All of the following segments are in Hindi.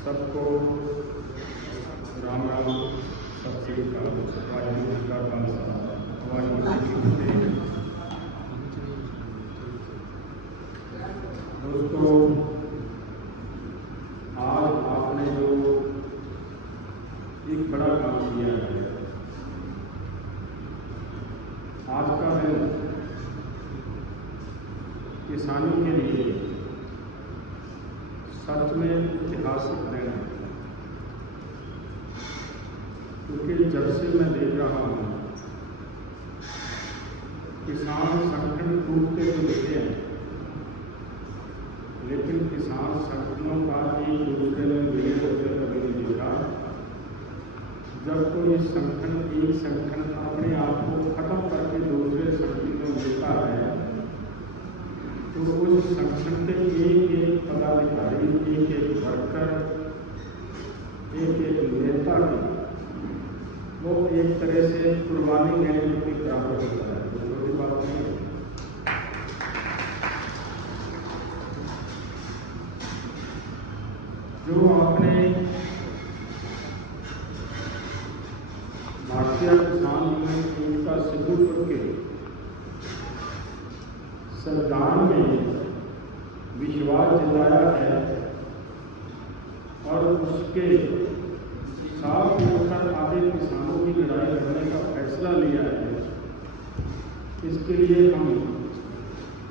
सबको राम राम, सत श्री अकाल, वाहिगुरू जी का खालसा, वाहिगुरू जी की फतेह। दोस्तों, आज आपने जो एक बड़ा काम किया है, आज का दिन किसानों के लिए सच में ऐतिहासिक दिन है, क्योंकि जब से मैं देख रहा हूँ किसान संगठन टूटते तो दिखते हैं, लेकिन किसान संगठनों का एक दूसरे में विलय होते कभी नहीं देखा। जब कोई संगठन एक संगठन अपने आप को खत्म करके दूसरे संगठन में मिलता है तो उस संगठन के एक पदाधिकारी, एक वर्कर, एक नेता की वो एक तरह से कुर्बानी देने के बराबर होता है। तो छोटी बात नहीं है। जो आपने भारतीय किसान यूनियन का सिद्धूपुर के संविधान में विश्वास जताया है और उसके साफ होकर आगे किसानों की लड़ाई लड़ने का फैसला लिया है, इसके लिए हम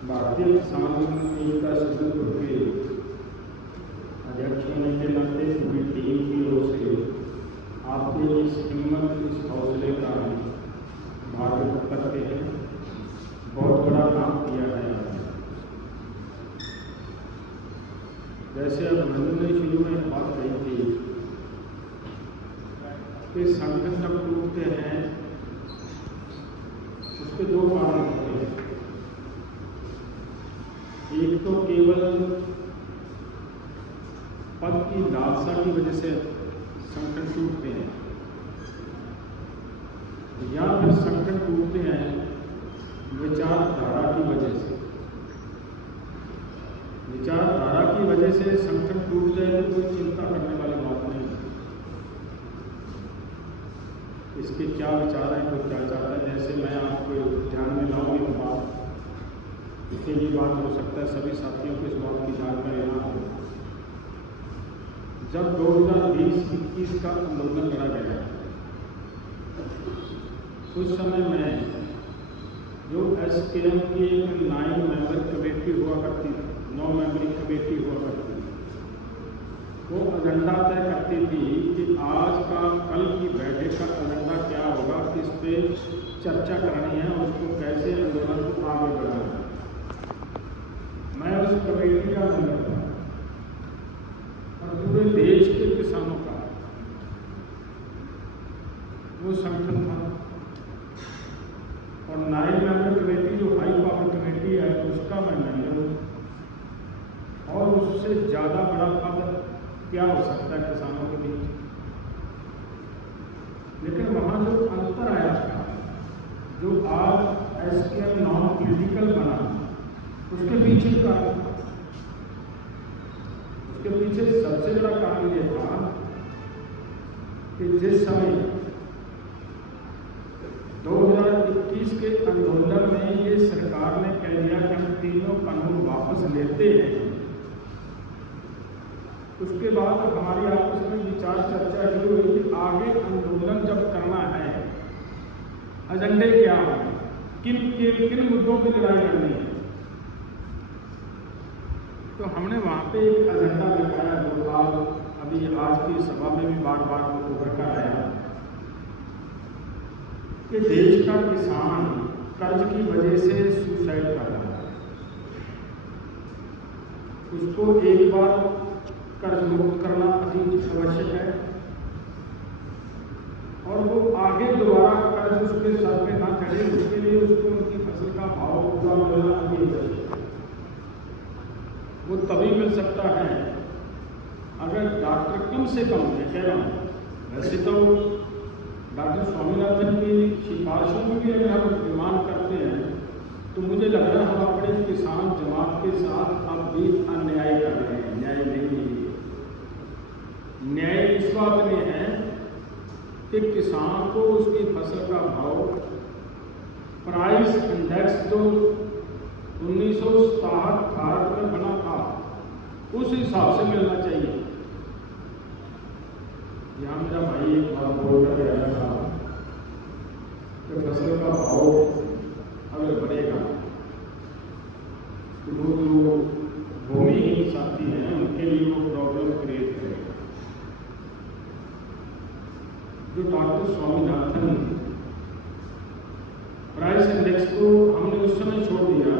भारतीय किसान यूनियन का सिद्धूपुर के अध्यक्ष होने के नाते पूरी टीम की ओर से आपके इस हिम्मत, इस हौसले का स्वागत करते हैं। बहुत बड़ा काम किया है। जैसे अभिनंदन ने शुरू में बात कही थी कि संगठन जब टूटते हैं उसके दो कारण होते हैं। एक तो केवल पद की लालसा की वजह से संगठन टूटते हैं, या फिर संगठन टूटते हैं विचारधारा की वजह से। विचारधारा की वजह से संगठन टूट जाए तो कोई चिंता करने वाली बात नहीं है। इसके क्या विचार हैं, तो क्या चाहता है, जैसे मैं आपको ध्यान में लाऊंगी तो बात इसके ये बात हो सकता है सभी साथियों को इस बात की जानकारी ना हो। जब 2020-21 का आंदोलन लड़ा गया उस समय में जो SKM की एक 9 मेंबर कमेटी हुआ करती थी, 9 मेंबरी कमेटी हुआ करती थी, वो एजेंडा तय करती थी कि आज का कल की बैठक का एजेंडा क्या होगा, किस पे चर्चा करनी है, उसको कैसे आंदोलन को आगे बढ़ाना है। मैं उस कमेटी का मेंबर था और पूरे देश के किसानों का वो संगठन था। और 9 मेंबर कमेटी जो हाई पावर कमेटी है उसका मैं मेंबर हूँ, और उससे ज़्यादा बड़ा पद क्या हो सकता है किसानों के बीच। लेकिन वहाँ जो अंतर आया था, जो आज SKM नॉन पॉलिटिकल बना, उसके पीछे कारण था। उसके पीछे सबसे बड़ा कारण ये था कि जिस समय 2021 के आंदोलन में ये सरकार ने कह दिया कि हम तीनों कानून वापस लेते हैं, उसके बाद हमारी आपस में विचार चर्चा शुरू हुई कि आगे आंदोलन जब करना है, एजेंडे क्या होंगे, किन मुद्दों की लड़ाई करनी है। तो हमने वहाँ पे एक एजेंडा दिखाया जो अभी आज की सभा में भी बार बार उभर कर आया कि देश का किसान कर्ज की वजह से सुसाइड कर रहा है। उसको एक बार कर्ज मुक्त करना अति आवश्यक है और वो आगे दोबारा कर्ज उसके सर पे ना चढ़े, उसके लिए उसको उनकी फसल का भाव पूरा मिलना अति आवश्यक है। वो तभी मिल सकता है अगर डॉक्टर कम से कम, मैं कह रहा हूँ, वैसे तो डॉक्टर स्वामीनाथन की सिफारिशों में भी अगर हम निर्माण करते हैं तो मुझे लग रहा है हम अपने किसान जमात के साथ अब भी अन्याय कर रहे हैं, न्याय नहीं। इस बात में है कि किसान को उसकी फसल का भाव प्राइस इंडेक्स जो 1967 में बना था उस हिसाब से मिलना चाहिए। यहाँ मेरा भाई एक बात बोल कर गया था कि फसल का भाव अगर बढ़ेगा तो वो जो भूमिहीन साथी हैं उनके लिए वो प्रॉब्लम क्रिएट करेगा। जो डॉक्टर स्वामीनाथन प्राइस इंडेक्स को हमने उस समय छोड़ दिया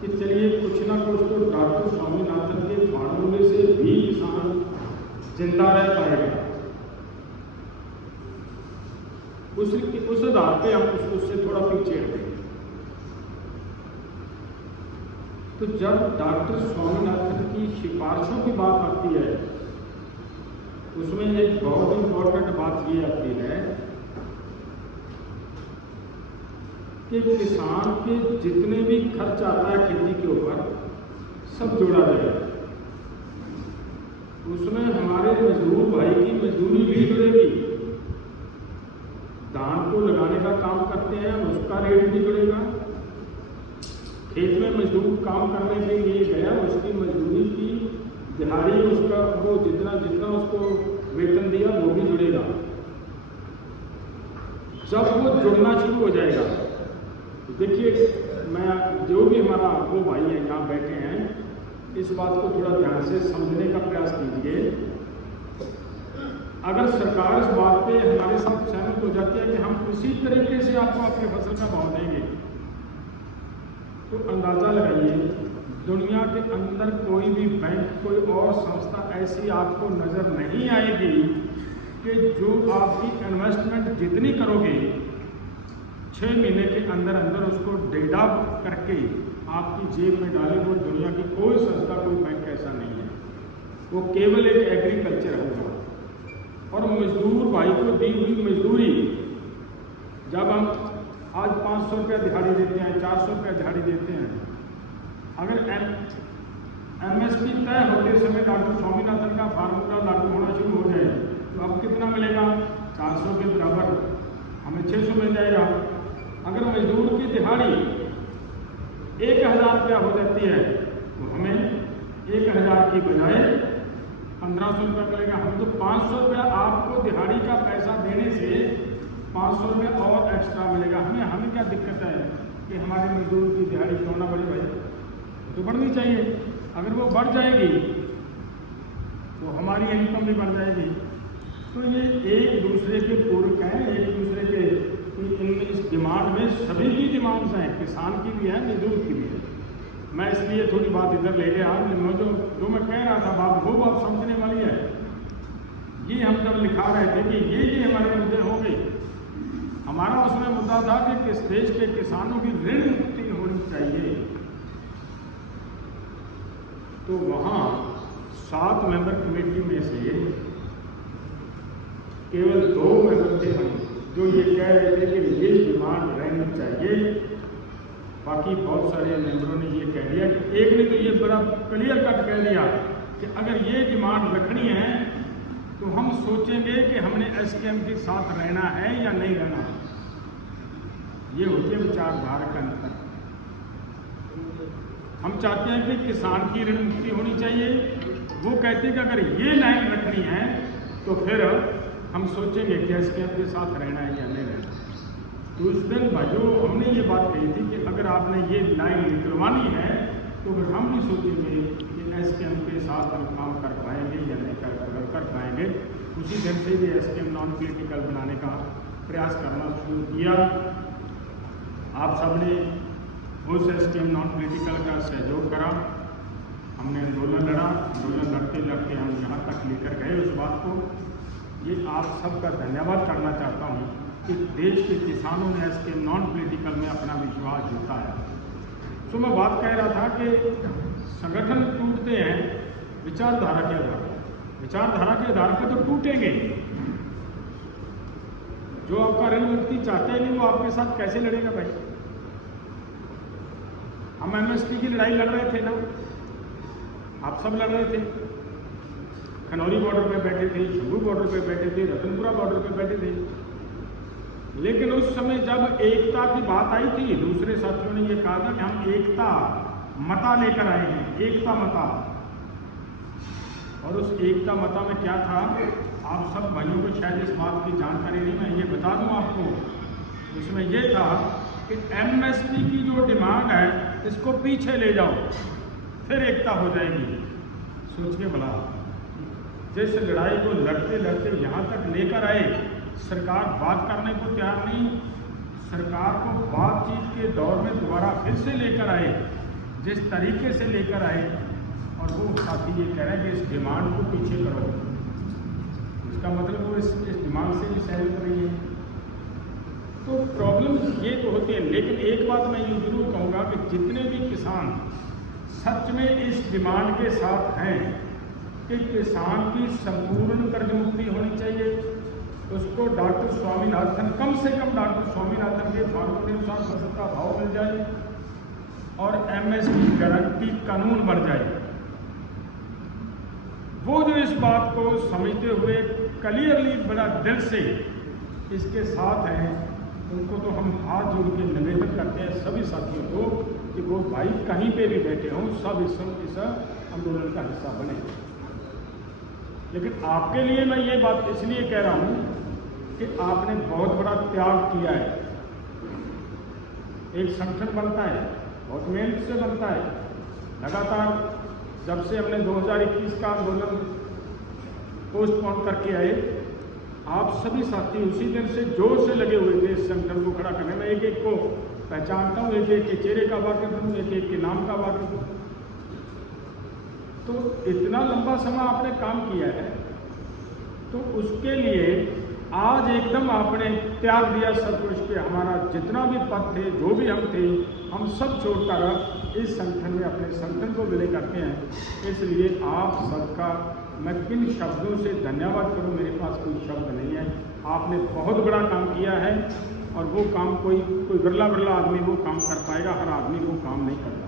कि चलिए कुछ ना कुछ तो डॉक्टर स्वामीनाथन के फार्मूले से भी किसान जिंदा रह पाएगा, उस आधार पे हम उससे थोड़ा पीछे हटेंगे। तो जब डॉक्टर स्वामीनाथन की सिफारिशों की बात आती है उसमें एक बहुत इंपॉर्टेंट बात ये आती है कि किसान के जितने भी खर्च आता है खेती के ऊपर सब जोड़ा जाएगा। उसमें हमारे मजदूर भाई की मजदूरी भी जुड़ेगी, धान को लगाने का काम करते हैं उसका रेट भी जुड़ेगा, खेत में मजदूर काम करने के लिए गया उसकी मजदूरी की दिहाड़ी उसका वो जितना उसको वेतन दिया वो भी जुड़ेगा। जब वो जुड़ना शुरू हो जाएगा तो देखिए मैं जो भी हमारा वो भाई है यहाँ बैठे हैं इस बात को थोड़ा ध्यान से समझने का प्रयास कीजिए। अगर सरकार इस बात पे हमारे साथ सहमत हो जाती है कि हम इसी तरीके से आपको अपनी फसल का भाव देंगे तो अंदाजा लगाइए दुनिया के अंदर कोई भी बैंक कोई और संस्था ऐसी आपको नज़र नहीं आएगी कि जो आपकी इन्वेस्टमेंट जितनी करोगे 6 महीने के अंदर अंदर उसको डेटा करके आपकी जेब में डाले। वो दुनिया की कोई संस्था कोई बैंक ऐसा नहीं है, वो केवल एक एग्रीकल्चर होगा। और मजदूर भाई को दी हुई मजदूरी जब हम आज 500 रुपया दिहाड़ी देते हैं 400 रुपया दिहाड़ी देते हैं, अगर MSP तय होते समय डॉक्टर स्वामीनाथन का फार्मूला लागू होना शुरू हो जाए तो अब कितना मिलेगा 400 के बराबर हमें 600 मिल जाएगा। अगर मजदूर की दिहाड़ी 1000 रुपया हो जाती है तो हमें 1000 की बजाय 1500 रुपया मिलेगा। हम तो 500 रुपया आपको दिहाड़ी का पैसा देने से 500 रुपया और एक्स्ट्रा मिलेगा। हमें क्या दिक्कत है कि हमारे मजदूर की दिहाड़ी क्यों ना बढ़े भाई, तो बढ़नी चाहिए। अगर वो बढ़ जाएगी तो हमारी इनकम भी बढ़ जाएगी। तो ये एक दूसरे के पूरक हैं, एक दूसरे के इस डिमांड में सभी की डिमांड्स हैं, किसान की भी है मजदूर की भी है। मैं इसलिए थोड़ी बात इधर ले गया जो मैं कह रहा था बात वो बात समझने वाली है। ये हम जब लिखा रहे थे कि ये हमारे मुद्दे हो गए, हमारा उसमें मुद्दा था कि किस देश के किसानों की ऋण मुक्ति होनी चाहिए। तो वहाँ 7 मेंबर कमेटी में से केवल 2 मेंबर थे हम जो ये कह रहे थे कि ये डिमांड रहनी चाहिए। बाकी बहुत सारे मेंबरों ने ये कह दिया कि एक ने तो ये बड़ा क्लियर कट कह दिया कि अगर ये डिमांड रखनी है तो हम सोचेंगे कि हमने SKM के साथ रहना है या नहीं रहना। ये होती है विचारधारा का अंतर। हम चाहते हैं कि किसान की ऋण मुक्ति होनी चाहिए, वो कहते हैं कि अगर ये लाइन रखनी है तो फिर हम सोचेंगे कि SKM के साथ रहना है या नहीं रहना। तो उस दिन भाइयों हमने ये बात कही थी कि अगर आपने ये लाइन निकलवानी है तो फिर हम भी सोचेंगे कि SKM के साथ हम काम कर पाएंगे या नहीं कर पाएंगे। उसी दिन से ये SKM नॉन पॉलिटिकल बनाने का प्रयास करना शुरू किया। आप सबने उस SKM नॉन पॉलिटिकल का सहयोग करा, हमने आंदोलन लड़ा, आंदोलन लड़ते लड़ते हम यहाँ तक लेकर गए उस बात को। ये आप सबका धन्यवाद करना चाहता हूँ कि देश के किसानों ने SKM नॉन पॉलिटिकल में अपना विश्वास जीता है। तो मैं बात कह रहा था कि संगठन टूटते हैं विचारधारा के आधार पर। विचारधारा के आधार पर तो टूटेंगे। जो आपका ऋण मुक्ति चाहते हैं नहीं वो आपके साथ कैसे लड़ेगा भाई। हम MSP की लड़ाई लड़ रहे थे ना, आप सब लड़ रहे थे। खनौरी बॉर्डर पे बैठे थे, शंभू बॉर्डर पे बैठे थे, रतनपुरा बॉर्डर पे बैठे थे। लेकिन उस समय जब एकता की बात आई थी, दूसरे साथियों ने ये कहा था कि हम एकता मता लेकर आए हैं, एकता मता। और उस एकता मता में क्या था, आप सब भाइयों को शायद इस बात की जानकारी नहीं, मैं ये बता दूं आपको। उसमें ये था कि एमएसपी की जो डिमांड है इसको पीछे ले जाओ, फिर एकता हो जाएगी। सोच के भला, जिस लड़ाई को लड़ते लड़ते यहाँ तक लेकर आए, सरकार बात करने को तैयार नहीं। सरकार को बातचीत के दौर में दोबारा फिर से लेकर आए, जिस तरीके से लेकर आए, और वो साथी ये कह रहे हैं कि इस डिमांड को पीछे करो। इसका मतलब वो इस डिमांड से भी सहमत नहीं है। तो प्रॉब्लम ये तो होती है। लेकिन एक बात मैं ये जरूर कहूँगा कि जितने भी किसान सच में इस डिमांड के साथ हैं कि किसान की संपूर्ण कर्ज मुक्ति होनी चाहिए, उसको डॉक्टर स्वामीनाथन, कम से कम डॉक्टर स्वामीनाथन के फॉर्मूले के अनुसार फसल का भाव मिल जाए और एमएसपी गारंटी कानून बन जाए। वो जो इस बात को समझते हुए क्लियरली बड़ा दिल से इसके साथ हैं, उनको तो हम हाथ जोड़ के निवेदन करते हैं सभी साथियों को कि वो भाई कहीं पे भी बैठे हों, सब इस आंदोलन का हिस्सा बने। लेकिन आपके लिए मैं ये बात इसलिए कह रहा हूँ कि आपने बहुत बड़ा त्याग किया है। एक संगठन बनता है, बहुत मेहनत से बनता है, लगातार जब से हमने 2021 का आंदोलन पोस्टपोन करके आए, आप सभी साथी उसी दिन से जोर से लगे हुए थे इस संगठन को खड़ा करने में। एक एक को पहचानता हूँ, एक एक के चेहरे का वाकिफ हूँ, एक एक के नाम का वाकिफ हूँ। तो इतना लंबा समय आपने काम किया है, तो उसके लिए आज एकदम आपने त्याग दिया सब कुछ के हमारा जितना भी पद थे, जो भी हम थे, हम सब छोड़कर इस संगठन में अपने संगठन को विलय करते हैं। इसलिए आप सबका मैं किन शब्दों से धन्यवाद करूं, मेरे पास कोई शब्द नहीं है। आपने बहुत बड़ा काम किया है और वो काम कोई बिरला आदमी वो काम कर पाएगा, हर आदमी वो काम नहीं करता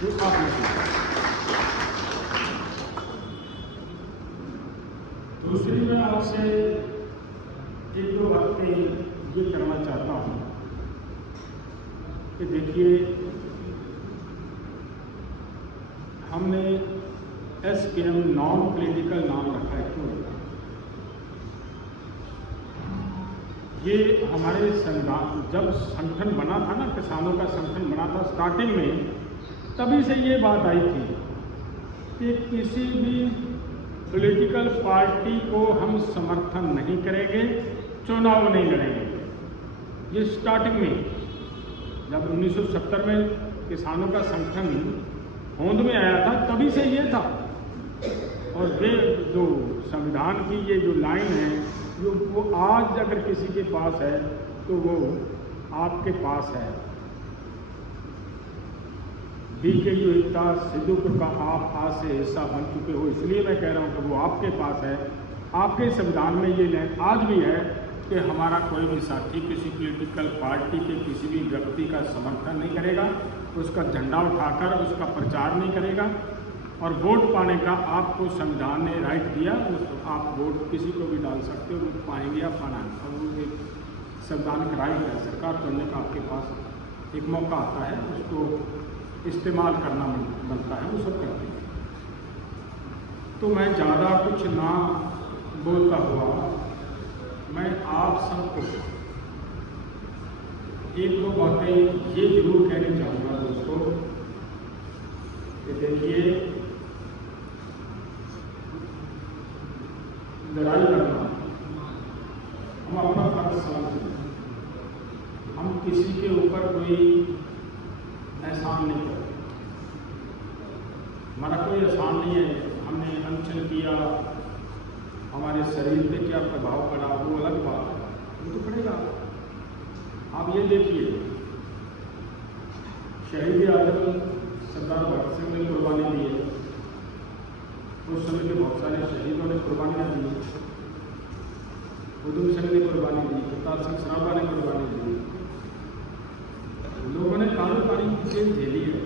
जो आपने किया। दूसरी मैं आपसे एक दो बातें ये करना चाहता हूँ कि देखिए, हमने SKM नॉन पॉलिटिकल नाम रखा है। क्यों? ये हमारे संविधान जब संगठन बना था ना, किसानों का संगठन बना था स्टार्टिंग में, तभी से ये बात आई थी कि किसी भी पॉलिटिकल पार्टी को हम समर्थन नहीं करेंगे, चुनाव नहीं लड़ेंगे। ये स्टार्टिंग में जब 1970 में किसानों का संगठन होंद में आया था, तभी से ये था। और ये जो संविधान की ये जो लाइन है, जो वो आज अगर किसी के पास है तो वो आपके पास है। BKU एकता सिद्धूपुर का आप आज से हिस्सा बन चुके हो, इसलिए मैं कह रहा हूँ कि वो आपके पास है। आपके संविधान में ये लाइन आज भी है कि हमारा कोई भी साथी किसी पॉलिटिकल पार्टी के किसी भी व्यक्ति का समर्थन नहीं करेगा, उसका झंडा उठाकर उसका प्रचार नहीं करेगा, और वोट पाने का आपको संविधान ने राइट दिया। आप वोट किसी को भी डाल सकते हो, वोट पाएंगे या पाना, और वो एक संवैधानिक राइट है। सरकार चुनने का आपके पास एक मौका आता है, उसको इस्तेमाल करना बनता है, वो सब करते हैं। तो मैं ज़्यादा कुछ ना बोलता हुआ मैं आप सबको एक दो बातें ये जरूर कहना चाहूँगा दोस्तों कि देखिए, लड़ाई करना हम अपना फर्ज समझते हैं। हम किसी के ऊपर कोई एहसान नहीं करते, हमारा कोई एहसान नहीं है। हमने अनशन किया, हमारे शरीर पे क्या प्रभाव पड़ा वो अलग बात है, वो तो पड़ेगा। आप ये देखिए, शहीद आजम सरदार भगत सिंह ने कुर्बानी दी है, उस समय के बहुत सारे शहीदों ने कुर्बानियाँ दी, उधम सिंह ने कुर्बानी दी, प्रताप सिंह सराभा ने कुर्बानी दी, लोगों ने कानून पानी की जेल झेली है।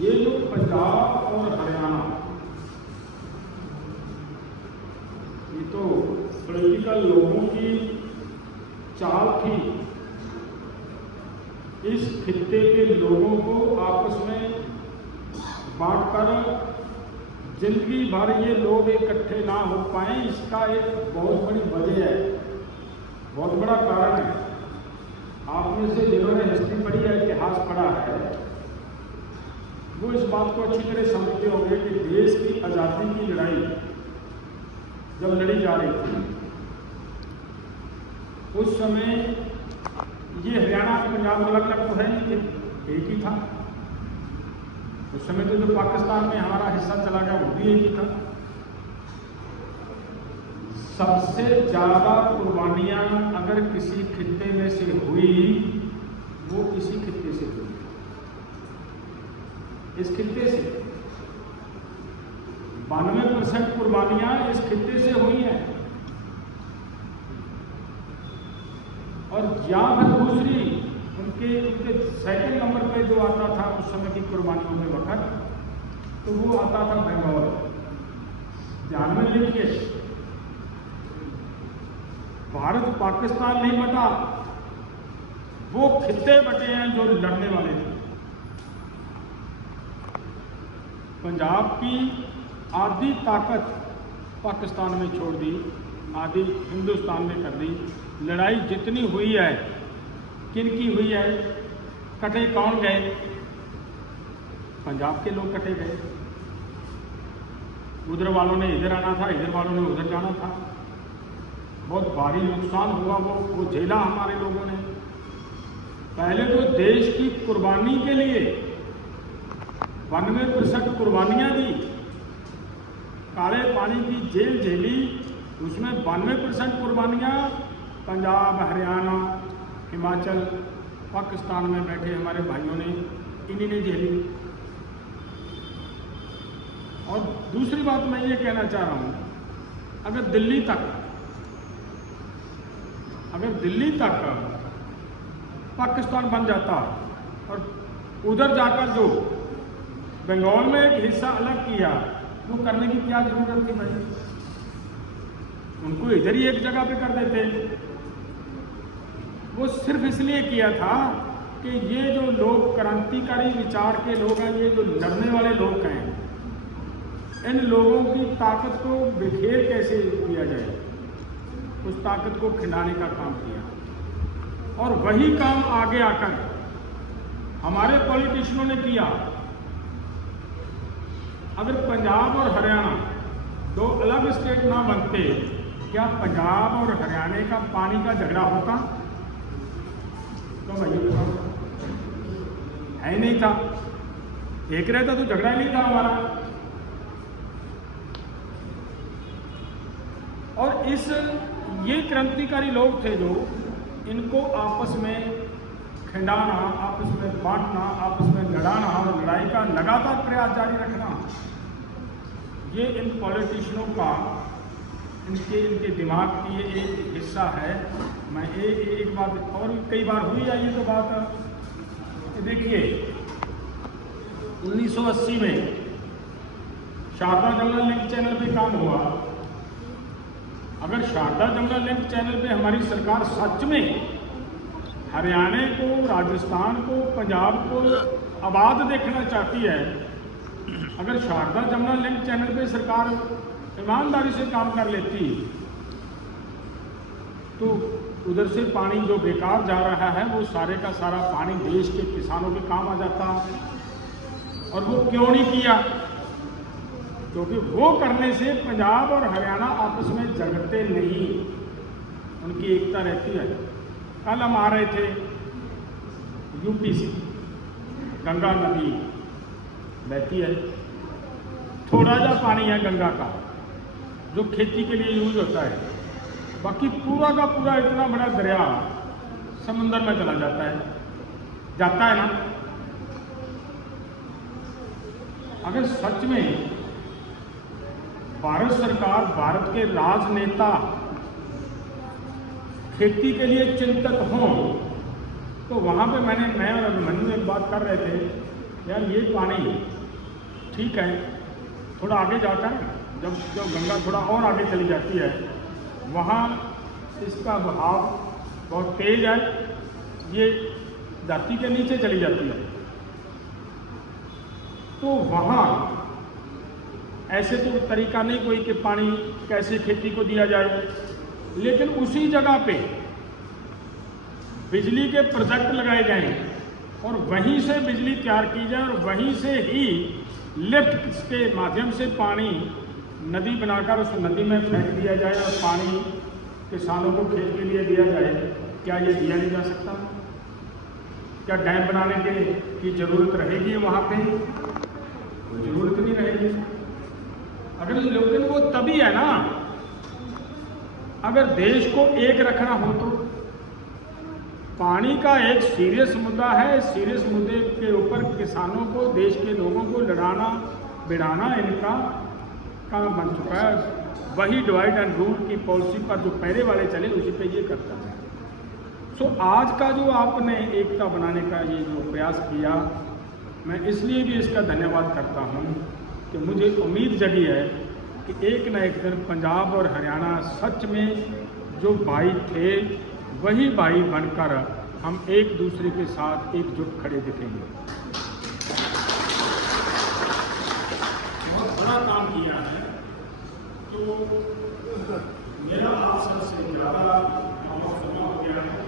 ये जो पंजाब और हरियाणा, ये तो पॉलिटिकल लोगों की चाल थी इस खित्ते के लोगों को आपस में बांटकर जिंदगी भर ये लोग इकट्ठे ना हो पाए। इसका एक बहुत बड़ी वजह है, बहुत बड़ा कारण है। आप में से जिन्होंने हिस्ट्री पढ़ी है, इतिहास पढ़ा है, वो इस बात को अच्छी तरह समझते होंगे कि देश की आज़ादी की लड़ाई जब लड़ी जा रही थी, उस समय ये हरियाणा पंजाब अलग अलग तो है नहीं थे, एक ही था। उस समय तो जो पाकिस्तान में हमारा हिस्सा चला गया वो भी एक ही था। सबसे ज़्यादा कुर्बानियां अगर किसी खित्ते में से हुई, वो इसी खित्ते से हुई, इस खित्ते से 92% कुर्बानियां इस खित्ते से हुई हैं। और या फिर दूसरी उनके सेकंड नंबर पे जो आता था उस समय की कुर्बानियों के वक्त, तो वो आता था बंगाल। ध्यान में लिखिए, भारत पाकिस्तान नहीं बटा, वो खित्ते बटे हैं जो लड़ने वाले थे। पंजाब की आधी ताकत पाकिस्तान में छोड़ दी, आधी हिंदुस्तान में कर दी। लड़ाई जितनी हुई है, किन की हुई है, कटे कौन गए? पंजाब के लोग कटे गए। उधर वालों ने इधर आना था, इधर वालों ने उधर जाना था। बहुत भारी नुकसान हुआ, वो झेला हमारे लोगों ने। पहले तो देश की कुर्बानी के लिए 92% कुर्बानियां दी, काले पानी की जेल झेली, उसमें 92% कुर्बानियां पंजाब, हरियाणा, हिमाचल, पाकिस्तान में बैठे हमारे भाइयों ने, इन्हीं ने झेली। और दूसरी बात मैं ये कहना चाह रहा हूँ, अगर दिल्ली तक पाकिस्तान बन जाता और उधर जाकर जो बंगाल में एक हिस्सा अलग किया, वो करने की क्या जरूरत थी भाई? उनको इधर ही एक जगह पे कर देते। वो सिर्फ इसलिए किया था कि ये जो लोग क्रांतिकारी विचार के लोग हैं, ये जो लड़ने वाले लोग हैं, इन लोगों की ताकत को बिखेर कैसे किया जाए, उस ताकत को खिंडाने का काम किया। और वही काम आगे आकर हमारे पॉलिटिशियनों ने किया। अगर पंजाब और हरियाणा दो अलग स्टेट ना बनते, क्या पंजाब और हरियाणा का पानी का झगड़ा होता? तो भाई है ही नहीं था। एक रहता तो झगड़ा ही नहीं था हमारा। और ये क्रांतिकारी लोग थे जो इनको आपस में खिंडाना, आपस में बांटना, आपस में लड़ाना और लड़ाई का लगातार प्रयास जारी रखना, ये इन पॉलिटिशियनों का, इनके दिमाग की ये एक हिस्सा है। मैं एक बात और कई बार हुई है ये तो बात, देखिए 1980 में शारदा जमुना लिंक चैनल पे काम हुआ। अगर शारदा जमुना लिंक चैनल पे हमारी सरकार सच में हरियाणा को, राजस्थान को, पंजाब को आबाद देखना चाहती है, अगर शारदा जमुना लिंक चैनल पे सरकार ईमानदारी से काम कर लेती, तो उधर से पानी जो बेकार जा रहा है वो सारे का सारा पानी देश के किसानों के काम आ जाता। और वो क्यों नहीं किया? क्योंकि वो करने से पंजाब और हरियाणा आपस में झगड़ते नहीं, उनकी एकता रहती है। कल हम आ रहे थे यूपी से, गंगा नदी बहती है, थोड़ा सा पानी है गंगा का जो खेती के लिए यूज होता है, बाकी पूरा का पूरा इतना बड़ा दरिया समुंदर में चला जाता है ना। अगर सच में भारत सरकार, भारत के राजनेता खेती के लिए चिंतित हों, तो वहाँ पे मैं और अभिमन्यु एक बात कर रहे थे, यार ये पानी ठीक है, थोड़ा आगे जाकर जब गंगा थोड़ा और आगे चली जाती है, वहाँ इसका बहाव बहुत तेज है, ये धरती के नीचे चली जाती है। तो वहाँ ऐसे तो तरीका नहीं कोई कि पानी कैसे खेती को दिया जाए, लेकिन उसी जगह पे बिजली के प्रोजेक्ट लगाए जाएं और वहीं से बिजली तैयार की जाए और वहीं से ही लिफ्ट के माध्यम से पानी नदी बनाकर उस नदी में फेंक दिया जाए और पानी किसानों को खेत के लिए दिया जाए। क्या ये दिया नहीं जा सकता? क्या डैम बनाने की जरूरत रहेगी वहाँ पे? कोई जरूरत नहीं रहेगी। अगर लेकिन वो तभी है ना, अगर देश को एक रखना हो तो। पानी का एक सीरियस मुद्दा है, सीरियस मुद्दे के ऊपर किसानों को, देश के लोगों को लड़ाना बिड़ाना इनका काम बन चुका है। वही डिवाइड एंड रूल की पॉलिसी पर जो पहले वाले चले उसी पे ये करता है। सो आज का जो आपने एकता बनाने का ये जो प्रयास किया, मैं इसलिए भी इसका धन्यवाद करता हूँ कि मुझे उम्मीद जगी है कि एक न एक दिन पंजाब और हरियाणा सच में जो भाई थे वही भाई बनकर हम एक दूसरे के साथ एकजुट खड़े दिखेंगे। बहुत बड़ा काम किया है, तो मेरा आप सबसे ज़्यादा समय हो गया है,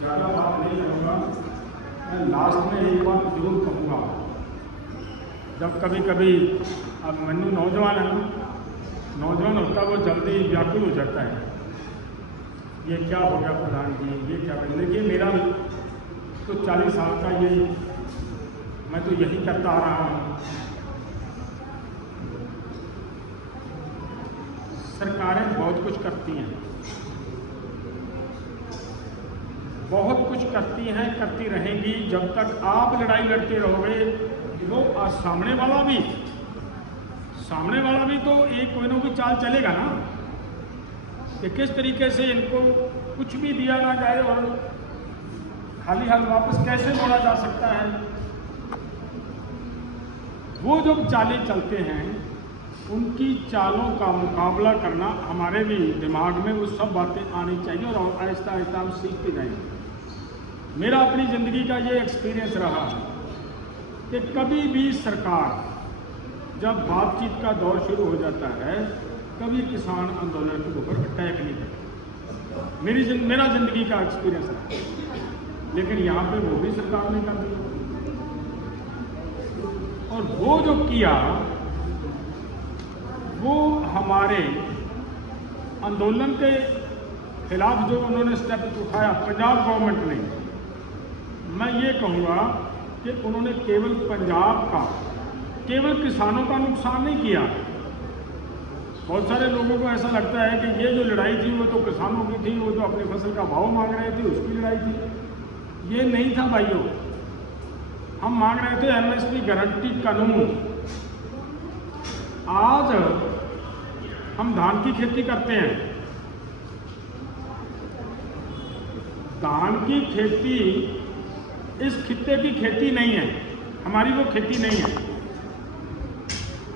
ज़्यादा बात नहीं करूँगा। मैं लास्ट में एक बात जरूर कहूँगा, जब कभी कभी अब मनु नौजवान है, नौजवान होता वो जल्दी व्याकुल हो जाता है, ये क्या हो गया प्रधान जी, ये क्या कर। देखिए मेरा तो 40 साल का ये मैं तो यही करता आ रहा हूँ। सरकारें बहुत कुछ करती हैं, बहुत कुछ करती हैं, करती रहेंगी जब तक आप लड़ाई लड़ते रहोगे। वो सामने वाला भी तो एक कोई ना कोई चाल चलेगा ना कि किस तरीके से इनको कुछ भी दिया ना जाए और खाली हाथ वापस कैसे मोड़ा जा सकता है। वो जब चालें चलते हैं उनकी चालों का मुकाबला करना हमारे भी दिमाग में वो सब बातें आनी चाहिए और आहिस्ता आहिस्ता हम सीखते जाएंगे। मेरा अपनी ज़िंदगी का ये एक्सपीरियंस रहा कि कभी भी सरकार जब बातचीत का दौर शुरू हो जाता है कभी किसान आंदोलन के ऊपर अटैक नहीं करता। मेरा ज़िंदगी का एक्सपीरियंस है, लेकिन यहाँ पे वो भी सरकार ने कर दिया। और वो जो किया वो हमारे आंदोलन के खिलाफ जो उन्होंने स्टेप उठाया पंजाब गवर्नमेंट ने, मैं ये कहूँगा कि उन्होंने केवल पंजाब का, केवल किसानों का नुकसान नहीं किया। बहुत सारे लोगों को ऐसा लगता है कि ये जो लड़ाई थी वो तो किसानों की थी, वो तो अपनी फसल का भाव मांग रहे थे, उसकी लड़ाई थी। ये नहीं था भाइयों, हम मांग रहे थे एमएसपी गारंटी कानून। आज हम धान की खेती करते हैं, धान की खेती इस खित्ते की खेती नहीं है, हमारी वो खेती नहीं है।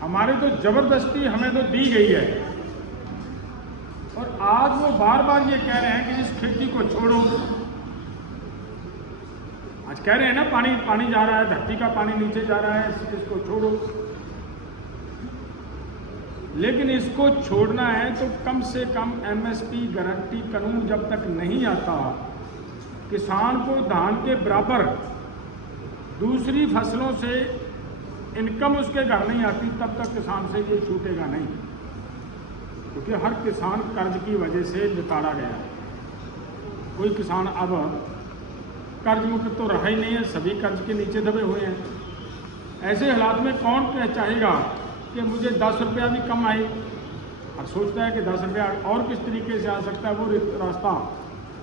हमारे तो जबरदस्ती हमें तो दी गई है और आज वो बार बार ये कह रहे हैं कि इस खेती को छोड़ो। आज कह रहे हैं ना पानी जा रहा है, धरती का पानी नीचे जा रहा है, इसको छोड़ो। लेकिन इसको छोड़ना है तो कम से कम एमएसपी गारंटी कानून जब तक नहीं आता, किसान को धान के बराबर दूसरी फसलों से इनकम उसके घर नहीं आती, तब तक किसान से ये छूटेगा नहीं। क्योंकि हर किसान कर्ज की वजह से बिताड़ा गया। कोई किसान अब कर्ज मुक्त तो रहा ही नहीं है, सभी कर्ज के नीचे दबे हुए हैं। ऐसे हालात में कौन चाहेगा कि मुझे 10 रुपया भी कम आए, और सोचता है कि 10 रुपया और किस तरीके से आ सकता है, वो रास्ता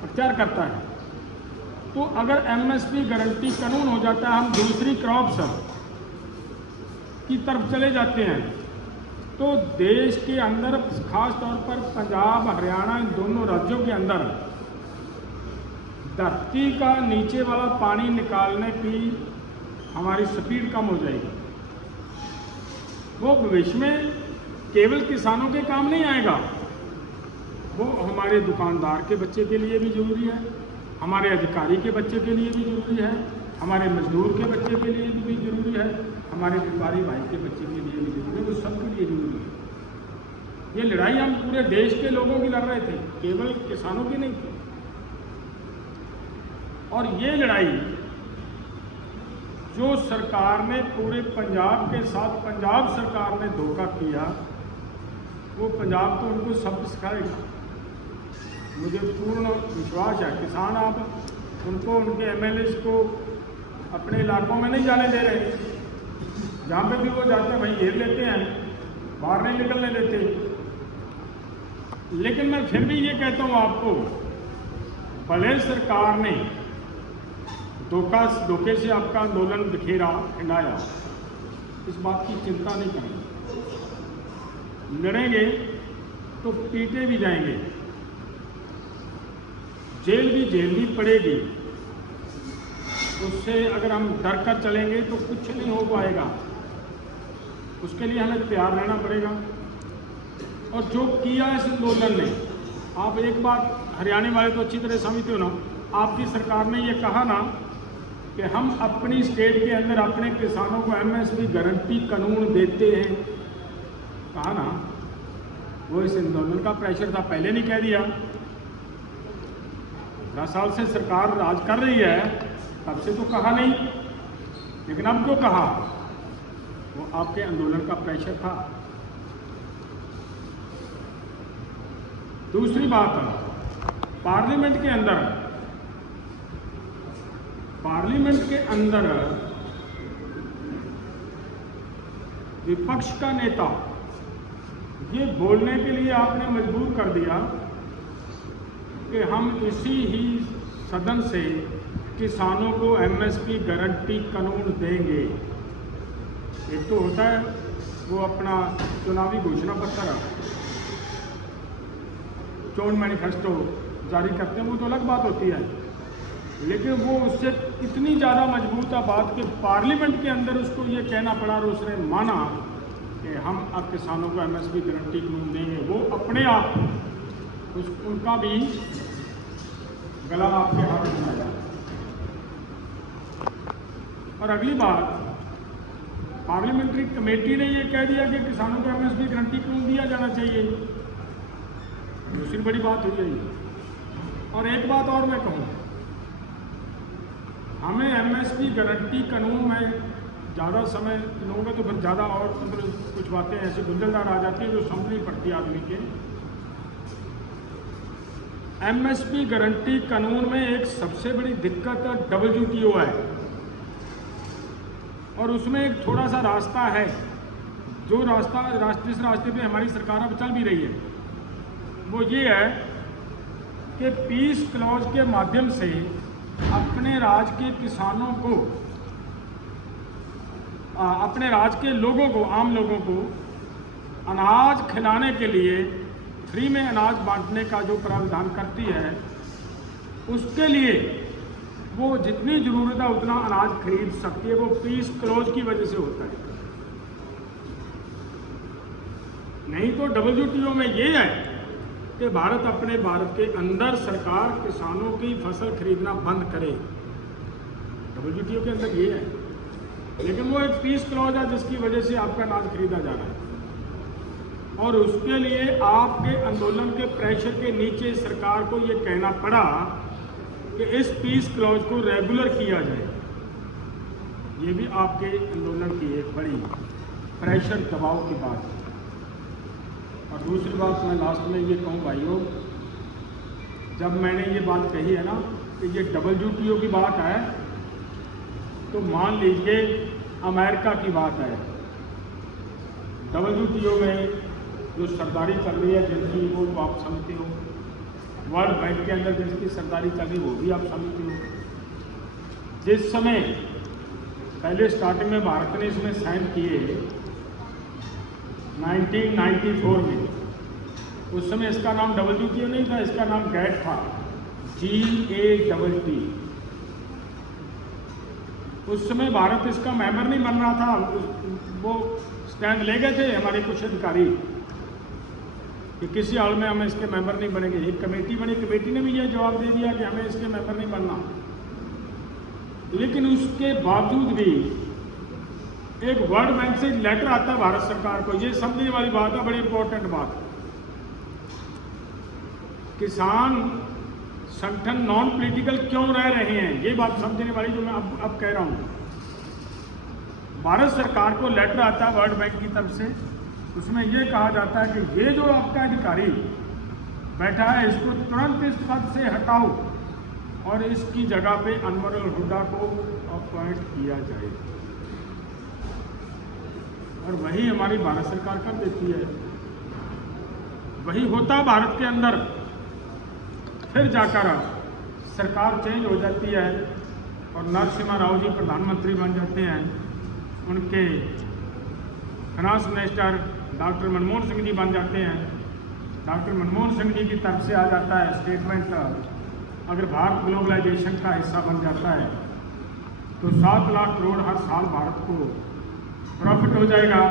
अख्तियार करता है। तो अगर एमएसपी गारंटी कानून हो जाता है, हम दूसरी क्रॉप्स की तरफ चले जाते हैं, तो देश के अंदर खास तौर पर पंजाब हरियाणा इन दोनों राज्यों के अंदर धरती का नीचे वाला पानी निकालने की हमारी स्पीड कम हो जाएगी। वो भविष्य में केवल किसानों के काम नहीं आएगा, वो हमारे दुकानदार के बच्चे के लिए भी जरूरी है, हमारे अधिकारी के बच्चे के लिए भी जरूरी है, हमारे मजदूर के बच्चे के लिए भी जरूरी है, हमारे व्यापारी भाई के बच्चे के लिए भी जरूरी है, वो सबके लिए जरूरी है। ये लड़ाई हम पूरे देश के लोगों की लड़ रहे थे, केवल किसानों की नहीं थी। और ये लड़ाई जो सरकार ने पूरे पंजाब के साथ, पंजाब सरकार ने धोखा किया, वो पंजाब तो उनको सब सिखाएगा। मुझे पूर्ण विश्वास है। किसान आप उनको, उनके एमएलए को अपने इलाकों में नहीं जाने दे रहे, जहाँ पे भी वो जाते हैं वहीं घेर लेते हैं, बाहर नहीं निकलने देते। लेकिन मैं फिर भी ये कहता हूँ आपको, भले सरकार ने धोखे से आपका आंदोलन बिखेरा, हिंडाया, इस बात की चिंता नहीं करेंगे। लड़ेंगे तो पीटे भी जाएंगे, जेल भी झेलनी पड़ेगी। उससे अगर हम डर कर चलेंगे तो कुछ नहीं हो पाएगा, उसके लिए हमें तैयार रहना पड़ेगा। और जो किया इस आंदोलन ने, आप एक बात हरियाणा वाले तो अच्छी तरह समझते हो ना, आपकी सरकार ने ये कहा ना कि हम अपनी स्टेट के अंदर अपने किसानों को एमएसपी गारंटी कानून देते हैं, कहा ना। वो इस आंदोलन का प्रेशर था, पहले नहीं कह दिया। 10 साल से सरकार राज कर रही है, तब से तो कहा नहीं, लेकिन अब क्यों कहा? वो आपके आंदोलन का प्रेशर था। दूसरी बात, पार्लियामेंट के अंदर विपक्ष का नेता ये बोलने के लिए आपने मजबूर कर दिया कि हम इसी ही सदन से किसानों को एमएसपी गारंटी कानून देंगे। एक तो होता है वो अपना चुनावी घोषणा पत्र, चोन मैनिफेस्टो जारी करते हैं, वो तो अलग बात होती है, लेकिन वो उससे इतनी ज़्यादा मजबूत है बात कि पार्लियामेंट के अंदर उसको ये कहना पड़ा और उसने माना कि हम अब किसानों को एमएसपी गारंटी कानून देंगे। वो अपने आप उनका भी गला आपके हाथ में आया। और अगली बात, पार्लियामेंट्री कमेटी ने ये कह दिया कि किसानों को एमएसपी गारंटी कानून दिया जाना चाहिए। दूसरी बड़ी बात हो गई। और एक बात और मैं कहूँ, हमें एमएसपी गारंटी कानून में ज़्यादा समय लूँगा तो फिर ज़्यादा और मतलब कुछ बातें ऐसी गुंजलदार आ जाती है जो समझ नहीं पड़ती आदमी के। एमएसपी गारंटी कानून में एक सबसे बड़ी दिक्कत WTO है, और उसमें एक थोड़ा सा रास्ता है, जो रास्ते पे हमारी सरकार अब चल भी रही है। वो ये है कि पीस क्लॉज के माध्यम से अपने राज्य के किसानों को, अपने राज्य के लोगों को, आम लोगों को अनाज खिलाने के लिए फ्री में अनाज बांटने का जो प्रावधान करती है, उसके लिए वो जितनी ज़रूरत है उतना अनाज खरीद सकती है। वो पीस क्लॉज की वजह से होता है। नहीं तो WTO में ये है कि भारत के अंदर सरकार किसानों की फसल खरीदना बंद करे। WTO के अंदर ये है, लेकिन वो एक पीस क्लॉज है जिसकी वजह से आपका अनाज खरीदा जा रहा है। और उसके लिए आपके आंदोलन के प्रेशर के नीचे सरकार को ये कहना पड़ा कि इस पीस क्लॉज को रेगुलर किया जाए। ये भी आपके आंदोलन की एक बड़ी प्रेशर दबाव की बात है। और दूसरी बात मैं लास्ट में ये कहूँ भाइयों, जब मैंने ये बात कही है ना कि ये WTO की बात है, तो मान लीजिए अमेरिका की बात है। WTO में जो सरदारी चल रही है जिनकी, वो तो आप समझते हो। वर्ल्ड बैंक के अंदर जिसकी सरदारी चल रही है वो भी आप समझते हो। जिस समय पहले स्टार्टिंग में भारत ने इसमें साइन किए 1994 में, उस समय इसका नाम WTO नहीं था, इसका नाम GATT था, GATT। उस समय भारत इसका मेंबर नहीं बन रहा था, वो स्टैंड ले गए थे हमारे कुछ अधिकारी कि किसी हाल में हम इसके मेंबर नहीं बनेंगे। एक कमेटी बनी, कमेटी ने भी यह जवाब दे दिया कि हमें इसके मेंबर नहीं बनना। लेकिन उसके बावजूद भी एक वर्ल्ड बैंक से लेटर आता है भारत सरकार को। ये समझने वाली बात है, बड़ी इंपॉर्टेंट बात। किसान संगठन नॉन पॉलिटिकल क्यों रह रहे हैं, ये बात समझने वाली जो मैं अब कह रहा हूँ। भारत सरकार को लेटर आता है वर्ल्ड बैंक की तरफ से, उसमें यह कहा जाता है कि ये जो आपका अधिकारी बैठा है इसको तुरंत इस पद से हटाओ और इसकी जगह पे अनवर अल हुड्डा को अपॉइंट किया जाए। और वही हमारी भारत सरकार कर देती है, वही होता है भारत के अंदर। फिर जाकर सरकार चेंज हो जाती है और नरसिम्हा राव जी प्रधानमंत्री बन जाते हैं। उनके finance minister doctor Manmohan Singh ji बन जाते हैं। डॉक्टर मनमोहन सिंह जी की तरफ से आ जाता है स्टेटमेंट, अगर भारत ग्लोबलाइजेशन का हिस्सा बन जाता है तो 7 लाख करोड़ हर साल भारत को प्रॉफिट हो जाएगा।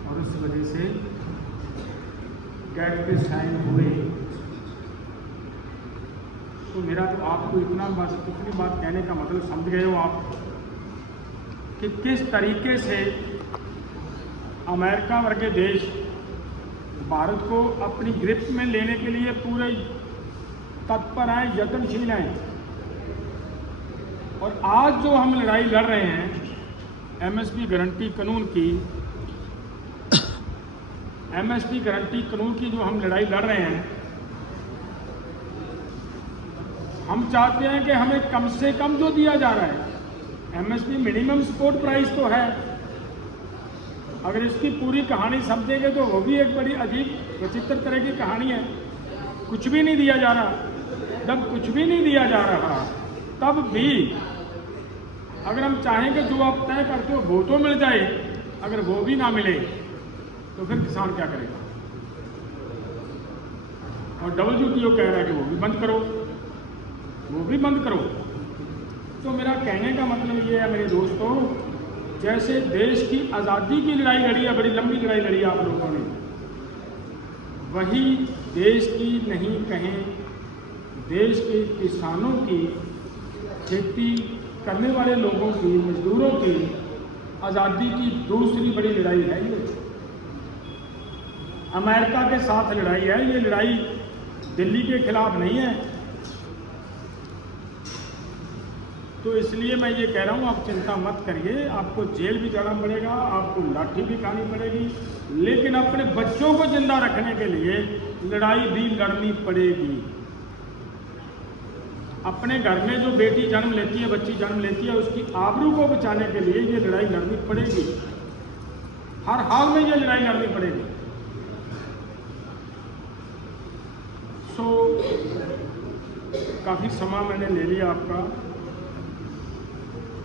और उस वजह से गैट पे साइन हुए। तो मेरा तो आपको इतनी बात कहने का मतलब समझ गए हो आप कि किस तरीके से अमेरिका वर्गे देश भारत को अपनी गिरफ्त में लेने के लिए पूरे तत्पर हैं, यत्नशील हैं। और आज जो हम लड़ाई लड़ रहे हैं एमएसपी गारंटी कानून की, एमएसपी गारंटी कानून की जो हम लड़ाई लड़ रहे हैं, हम चाहते हैं कि हमें कम से कम जो दिया जा रहा है, एमएसपी मिनिमम सपोर्ट प्राइस तो है, अगर इसकी पूरी कहानी समझेंगे तो वो भी एक बड़ी अजीब विचित्र तरह की कहानी है। कुछ भी नहीं दिया जा रहा। जब कुछ भी नहीं दिया जा रहा तब भी अगर हम चाहेंगे जो आप तय करते हो वो तो मिल जाए, अगर वो भी ना मिले तो फिर किसान क्या करेगा। और WTO कह रहा है कि वो भी बंद करो, वो भी बंद करो। तो मेरा कहने का मतलब ये है मेरे दोस्तों, जैसे देश की आज़ादी की लड़ाई लड़ी है, बड़ी लंबी लड़ाई लड़ी है आप लोगों ने, वही देश की नहीं कहें देश के किसानों की, खेती करने वाले लोगों की, मजदूरों की आज़ादी की दूसरी बड़ी लड़ाई है। ये अमेरिका के साथ लड़ाई है, ये लड़ाई दिल्ली के खिलाफ नहीं है। तो इसलिए मैं ये कह रहा हूँ, आप चिंता मत करिए, आपको जेल भी जाना पड़ेगा, आपको लाठी भी खानी पड़ेगी, लेकिन अपने बच्चों को जिंदा रखने के लिए लड़ाई भी लड़नी पड़ेगी। अपने घर में जो बेटी जन्म लेती है, बच्ची जन्म लेती है, उसकी आबरू को बचाने के लिए ये लड़ाई लड़नी पड़ेगी। हर हाल में ये लड़ाई लड़नी पड़ेगी। काफ़ी समय मैंने ले लिया आपका।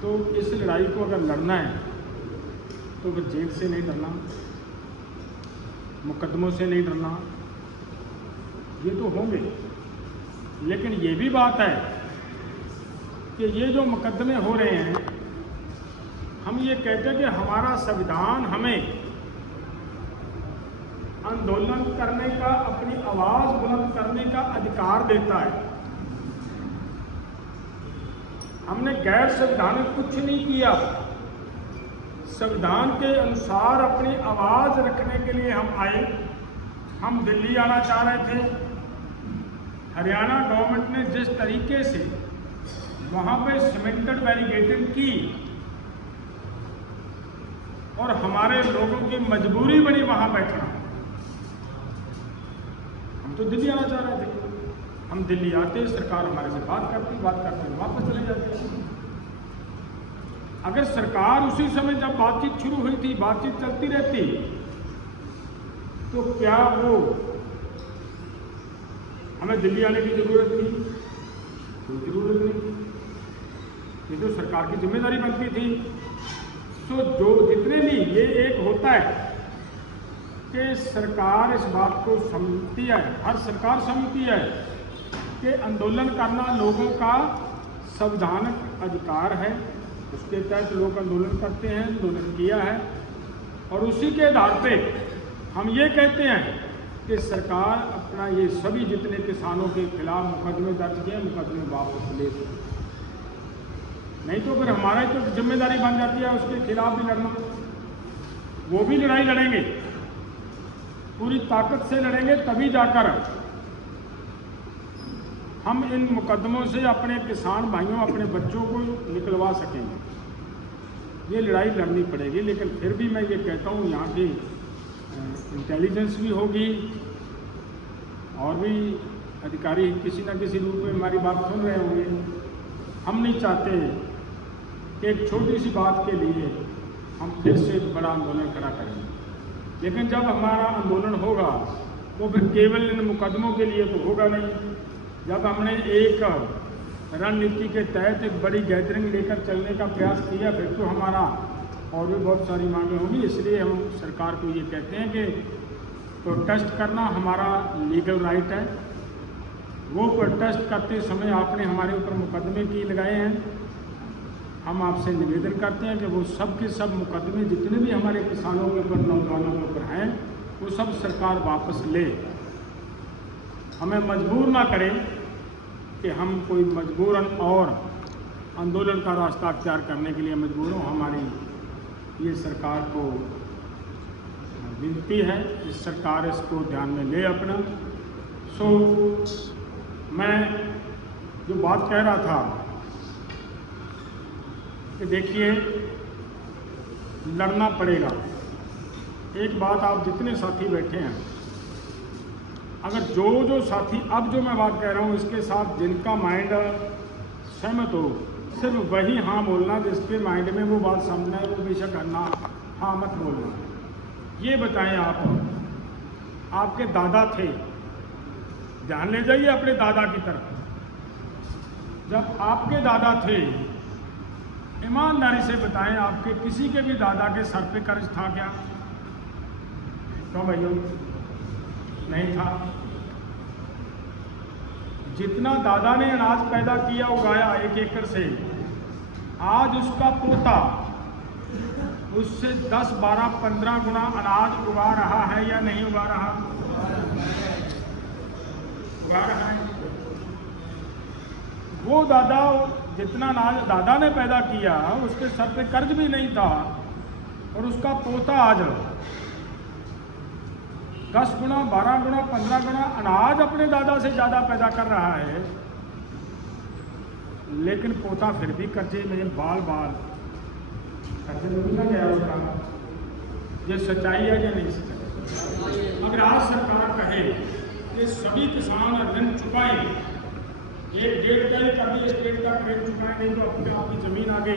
तो इस लड़ाई को अगर लड़ना है तो फिर जेल से नहीं डरना, मुकदमों से नहीं डरना, ये तो होंगे, लेकिन ये भी बात है कि ये जो मुकदमे हो रहे हैं, हम ये कहते हैं कि हमारा संविधान हमें आंदोलन करने का, अपनी आवाज़ बुलंद करने का अधिकार देता है। हमने गैर संवैधानिक कुछ नहीं किया। संविधान के अनुसार अपनी आवाज़ रखने के लिए हम आए। हम दिल्ली आना चाह रहे थे। हरियाणा गवर्नमेंट ने जिस तरीके से वहाँ पे सीमेंटेड बैरिकेडिंग की और हमारे लोगों की मजबूरी बनी वहाँ बैठना। हम तो दिल्ली आना चाह रहे थे। हम दिल्ली आते, सरकार हमारे से बात करते वापस चले जाते। अगर सरकार उसी समय जब बातचीत शुरू हुई थी, बातचीत चलती रहती, तो क्या वो हमें दिल्ली आने की जरूरत थी? कोई जरूरत नहीं। ये तो सरकार की जिम्मेदारी बनती थी। तो जो जितने भी ये एक होता है कि सरकार इस बात को समझती है, हर सरकार समझती है कि आंदोलन करना लोगों का संवैधानिक अधिकार है, उसके तहत लोग आंदोलन करते हैं, आंदोलन किया है और उसी के आधार पे हम ये कहते हैं कि सरकार अपना ये सभी जितने किसानों के खिलाफ मुकदमे दर्ज किए मुकदमे वापस ले सकते, नहीं तो फिर हमारा ही तो जिम्मेदारी बन जाती है उसके खिलाफ भी लड़ना। वो भी लड़ाई लड़ेंगे, पूरी ताकत से लड़ेंगे, तभी जाकर हम इन मुकदमों से अपने किसान भाइयों, अपने बच्चों को निकलवा सकेंगे। ये लड़ाई लड़नी पड़ेगी। लेकिन फिर भी मैं ये कहता हूँ यहाँ की इंटेलिजेंस भी होगी और भी अधिकारी किसी न किसी रूप में हमारी बात सुन रहे होंगे। हम नहीं चाहते कि एक छोटी सी बात के लिए हम फिर से एक बड़ा आंदोलन खड़ा करेंगे। लेकिन जब हमारा आंदोलन होगा वो फिर केवल इन मुकदमों के लिए तो होगा नहीं। जब हमने एक रणनीति के तहत एक बड़ी गैदरिंग लेकर चलने का प्रयास किया फिर तो हमारा और भी बहुत सारी मांगें होंगी। इसलिए हम सरकार को ये कहते हैं कि प्रोटेस्ट करना हमारा लीगल राइट है। वो प्रोटेस्ट करते समय आपने हमारे ऊपर मुकदमे की लगाए हैं, हम आपसे निवेदन करते हैं कि वो सब के सब मुकदमे जितने भी हमारे किसानों के ऊपर, नौजवानों के ऊपर हैं, वो सब सरकार वापस ले। हमें मजबूर ना करें कि हम कोई मजबूरन और आंदोलन का रास्ता अख्तियार करने के लिए मजबूर हों। हमारी ये सरकार को विनती है कि सरकार इसको ध्यान में ले अपना। मैं जो बात कह रहा था कि देखिए लड़ना पड़ेगा। एक बात, आप जितने साथी बैठे हैं, अगर जो साथी अब जो मैं बात कह रहा हूँ इसके साथ जिनका माइंड सहमत हो, सिर्फ वही हाँ बोलना। जिसके माइंड में वो बात समझना है वो बेशक ना हाँ मत बोलना। ये बताएं आप, आपके दादा थे, ध्यान ले जाइए अपने दादा की तरफ। जब आपके दादा थे, ईमानदारी से बताएं, आपके किसी के भी दादा के सर पे कर्ज था क्या? क्यों भाइयों? नहीं था। जितना दादा ने अनाज पैदा किया उगाया 1 एकड़ से, आज उसका पोता उससे 10, 12, 15 गुना अनाज उगा रहा है या नहीं उगा रहा? उगा रहा है। वो दादा जितना अनाज दादा ने पैदा किया उसके सर पे कर्ज भी नहीं था और उसका पोता आज 10 गुना, 12 गुना, 15 गुना अनाज अपने दादा से ज़्यादा पैदा कर रहा है, लेकिन पोता फिर भी कर्जे में बाल कर्जे में ना गया उसका। ये सच्चाई है या नहीं सच्चाई? अगर आज सरकार कहे कि सभी किसान ऋण चुकाएं, एक डेट तय कर दी, इस डेट तक ऋण चुकाएं, नहीं तो अपने आप की ज़मीन आगे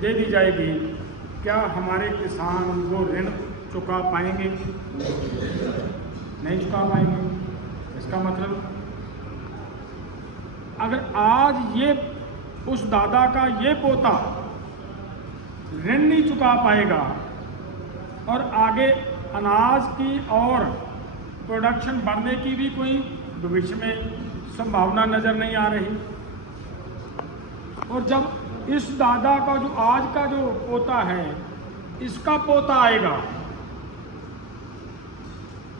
दे दी जाएगी, क्या हमारे किसान वो ऋण चुका पाएंगे? नहीं चुका पाएंगे। इसका मतलब अगर आज ये उस दादा का ये पोता ऋण नहीं चुका पाएगा और आगे अनाज की और प्रोडक्शन बढ़ने की भी कोई भविष्य में संभावना नज़र नहीं आ रही, और जब इस दादा का जो आज का जो पोता है इसका पोता आएगा,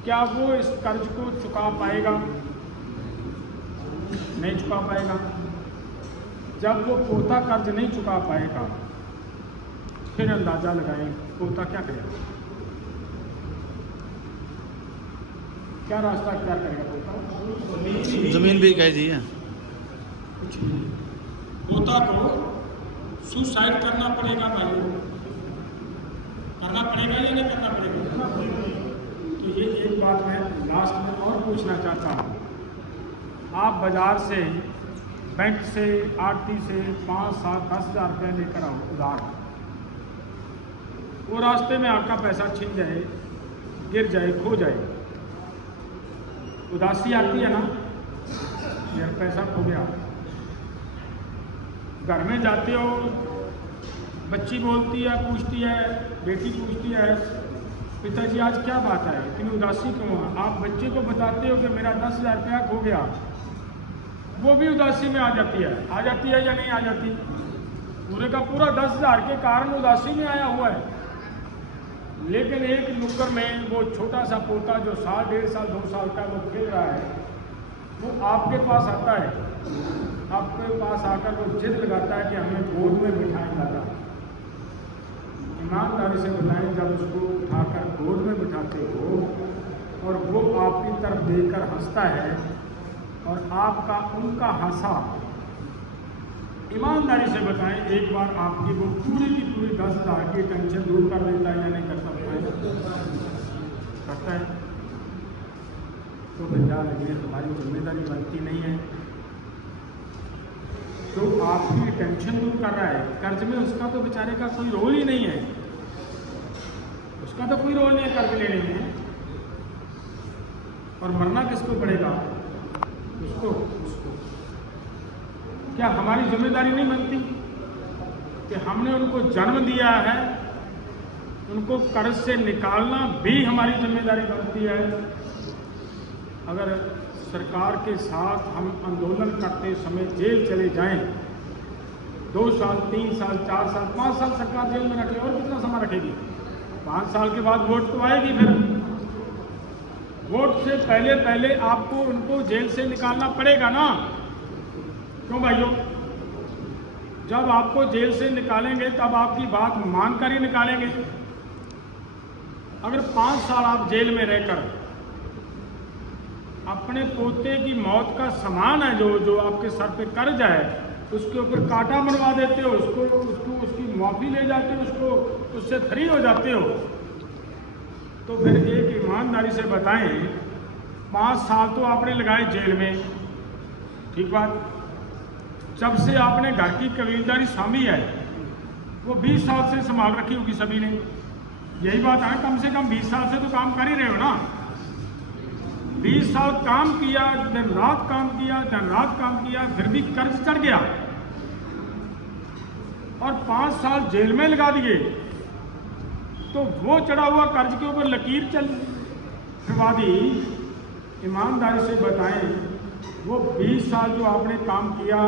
क्या वो इस कर्ज को चुका पाएगा? नहीं चुका पाएगा। जब वो पोता कर्ज नहीं चुका पाएगा, फिर अंदाजा लगाएं पोता क्या करेगा, क्या रास्ता क्या करेगा पोता? जमीन भी कह दी है। कुछ नहीं। पोता को सुसाइड करना पड़ेगा भाई, करना पड़ेगा या नहीं करना पड़ेगा? तो ये एक बात मैं लास्ट में और पूछना चाहता हूँ। आप बाज़ार से, बैंक से, आरती से 5, 7, 10 हज़ार रुपये लेकर आओ उधार, वो रास्ते में आपका पैसा छिन जाए, गिर जाए, खो जाए, उदासी आती है ना, यार पैसा खो गया। घर में जाते हो, बच्ची बोलती है, पूछती है, बेटी पूछती है, पिताजी आज क्या बात है, इतनी उदासी क्यों है? आप बच्चे को बताते हो कि मेरा 10,000 रुपया खो गया, वो भी उदासी में आ जाती है या नहीं आ जाती? पूरे का पूरा 10,000 के कारण उदासी में आया हुआ है। लेकिन एक नुक्कड़ में वो छोटा सा पोता जो 1.5 साल 2 साल का वो खेल रहा है, वो आपके पास आता है, आपके पास आकर वो जिद लगाता है कि हमें गोद में बिठाएं दादा। ईमानदारी से बताएं, जब उसको उठाकर गोद में बिठाते हो और वो आपकी तरफ देखकर हंसता है और आपका उनका हंसा, ईमानदारी से बताएं, एक बार आपकी वो पूरी की पूरी 10,000 की टेंशन दूर कर देता है या नहीं करता? करता है। तो भैया ये हमारी जिम्मेदारी बनती नहीं है। तो आपकी टेंशन दूर कर रहा है, कर्ज में उसका तो बेचारे का कोई रोल ही नहीं है, उसका तो कोई रोल नहीं है कर्ज लेने में। और मरना किसको पड़ेगा? उसको। क्या हमारी जिम्मेदारी नहीं बनती कि हमने उनको जन्म दिया है, उनको कर्ज से निकालना भी हमारी जिम्मेदारी बनती है। अगर सरकार के साथ हम आंदोलन करते समय जेल चले जाएं, 2 साल 3 साल 4 साल 5 साल सरकार जेल में रखे, और कितना समय रखेगी? 5 साल के बाद वोट तो आएगी। फिर वोट से पहले आपको उनको जेल से निकालना पड़ेगा ना। क्यों भाइयों? जब आपको जेल से निकालेंगे तब आपकी बात मान कर ही निकालेंगे। अगर 5 साल आप जेल में रहकर अपने पोते की मौत का सामान है जो आपके सर पे कर्ज है, उसके ऊपर कांटा मरवा देते हो, उसकी मुआफ़ी ले जाते हो, उसको उससे फ्री हो जाते हो, तो फिर एक ईमानदारी से बताएं, 5 साल तो आपने लगाए जेल में, ठीक बात। जब से आपने घर की कबीलदारी सामी है, वो 20 साल से संभाल रखी होगी सभी ने, यही बात है। कम से कम 20 साल से तो काम कर ही रहे हो ना। 20 साल काम किया, दिन रात काम किया, फिर भी कर्ज चढ़ गया और 5 साल जेल में लगा दिए, तो वो चढ़ा हुआ कर्ज के ऊपर लकीर करवा दी। ईमानदारी से बताएं, वो 20 साल जो आपने काम किया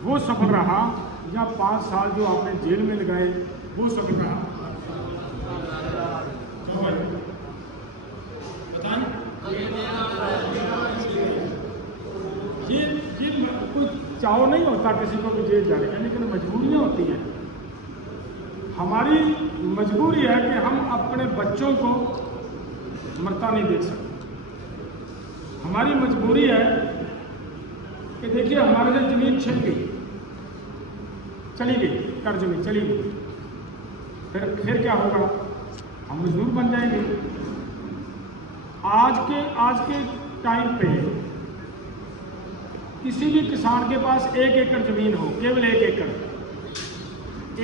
वो सफल रहा, या 5 साल जो आपने जेल में लगाए वो सफल रहा? बताएं। ये कोई चाव नहीं होता किसी को भी जेल जाने का, लेकिन मजबूरियां होती हैं। हमारी मजबूरी है कि हम अपने बच्चों को मरता नहीं देख सकते। हमारी मजबूरी है कि देखिए हमारे से जमीन छिन गई, चली गई, कर्ज में चली गई, फिर क्या होगा? हम मजदूर बन जाएंगे। आज के टाइम पे किसी भी किसान के पास 1 एकड़ जमीन हो, केवल 1 एकड़,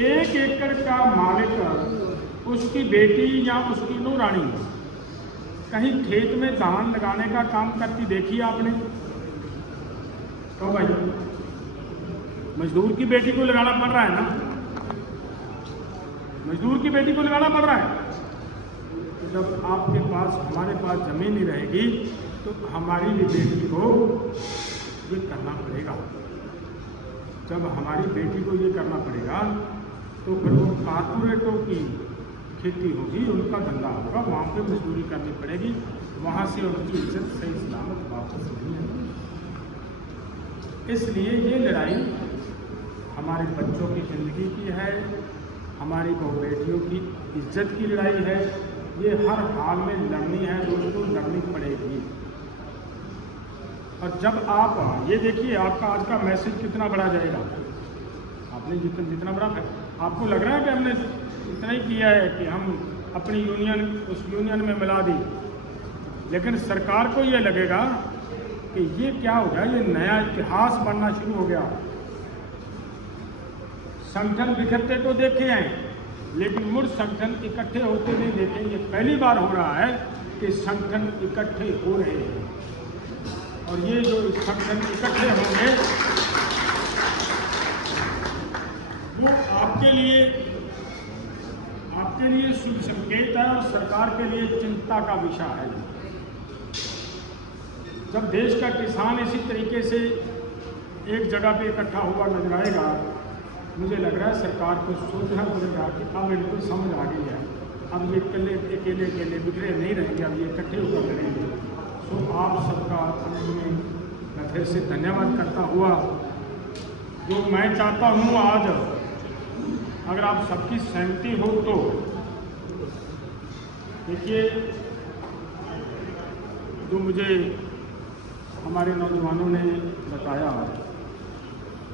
1 एकड़ का मालिक उसकी बेटी या उसकी नौरानी कहीं खेत में धान लगाने का काम करती देखी आपने? तो भाई मजदूर की बेटी को लगाना पड़ रहा है ना, मजदूर की बेटी को लगाना पड़ रहा है। तो जब आपके पास हमारे पास जमीन नहीं रहेगी तो हमारी भी बेटी को ये करना पड़ेगा। जब हमारी बेटी को ये करना पड़ेगा तो फिर वो कारपोरेटों की खेती होगी, उनका धंधा होगा, वहाँ पे मजदूरी करनी पड़ेगी, वहाँ से उनकी इज्जत सही सलामत वापस नहीं आएगी। इसलिए ये लड़ाई हमारे बच्चों की ज़िंदगी की है, हमारी बहु बेटियों की इज्जत की लड़ाई है। ये हर हाल में लड़नी है दोस्तों, लड़नी पड़ेगी। और जब आप ये देखिए, आपका आज का मैसेज कितना बड़ा जाएगा। आपने जितना बड़ा, आपको लग रहा है कि हमने इतना ही किया है कि हम अपनी यूनियन उस यूनियन में मिला दी, लेकिन सरकार को ये लगेगा कि ये क्या हो गया, ये नया इतिहास बनना शुरू हो गया। संगठन बिखरते तो देखे हैं, लेकिन मुड़ संगठन इकट्ठे होते नहीं देखे। ये पहली बार हो रहा है कि संगठन इकट्ठे हो रहे हैं, और ये जो संगठन इकट्ठे होंगे वो आपके लिए शुभ संकेत है और सरकार के लिए चिंता का विषय है। जब देश का किसान इसी तरीके से एक जगह पे इकट्ठा हुआ नजर आएगा मुझे लग रहा है सरकार को सोचना पड़ेगा कि अब इनको समझ आ गई है, अब ये अकेले बिखरे नहीं रहेंगे, अब ये इकट्ठे होकर लड़ेंगे। तो आप सबका में मैं फिर से धन्यवाद करता हुआ, जो मैं चाहता हूँ आज अगर आप सबकी सहमति हो तो देखिए, जो मुझे हमारे नौजवानों ने बताया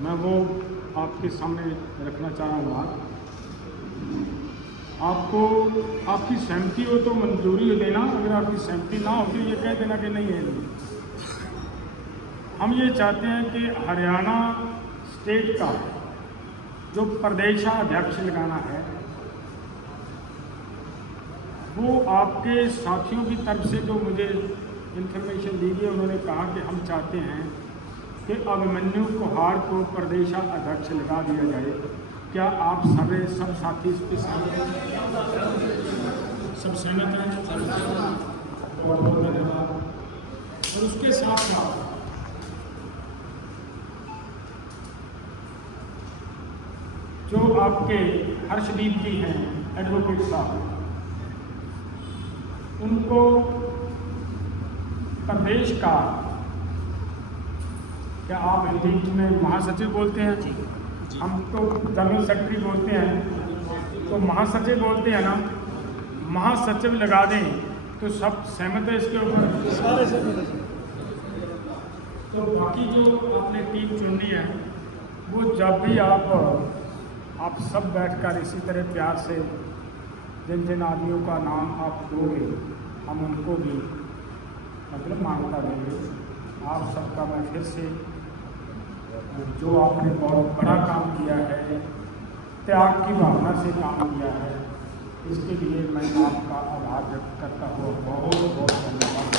मैं वो आपके सामने रखना चाह रहा हूँ। आपको आपकी सहमति हो तो मंजूरी देना, अगर आपकी सहमति ना हो तो ये कह देना कि नहीं है। हम ये चाहते हैं कि हरियाणा स्टेट का जो प्रदेशाध्यक्ष लगाना है वो आपके साथियों की तरफ से जो मुझे इन्फॉर्मेशन दी गई, उन्होंने कहा कि हम चाहते हैं कि अभिमन्यु कुहार को प्रदेशाध्यक्ष लगा दिया जाए। क्या आप सब साथी इस पे सब सहमत हैं? और बहुत धन्यवाद। और उसके साथ साथ जो आपके हर्षदीप जी हैं एडवोकेट साहब, उनको प्रदेश का, क्या आप हिंदी में महासचिव बोलते हैं जी? हम तो जनरल सेक्रेटरी बोलते हैं, तो महासचिव बोलते हैं ना, महासचिव लगा दें तो सब सहमत है इसके ऊपर? सारे सहमत। तो बाकी जो आपने टीम चुनी है वो जब भी आप सब बैठकर इसी तरह प्यार से जिन जिन आदमियों का नाम आप दोगे हम उनको भी मतलब मान्यता देंगे। आप सबका मैं फिर से, जो आपने बहुत बड़ा काम किया है, त्याग की भावना से काम किया है, इसके लिए मैं आपका आभार व्यक्त करता हुआ बहुत बहुत धन्यवाद।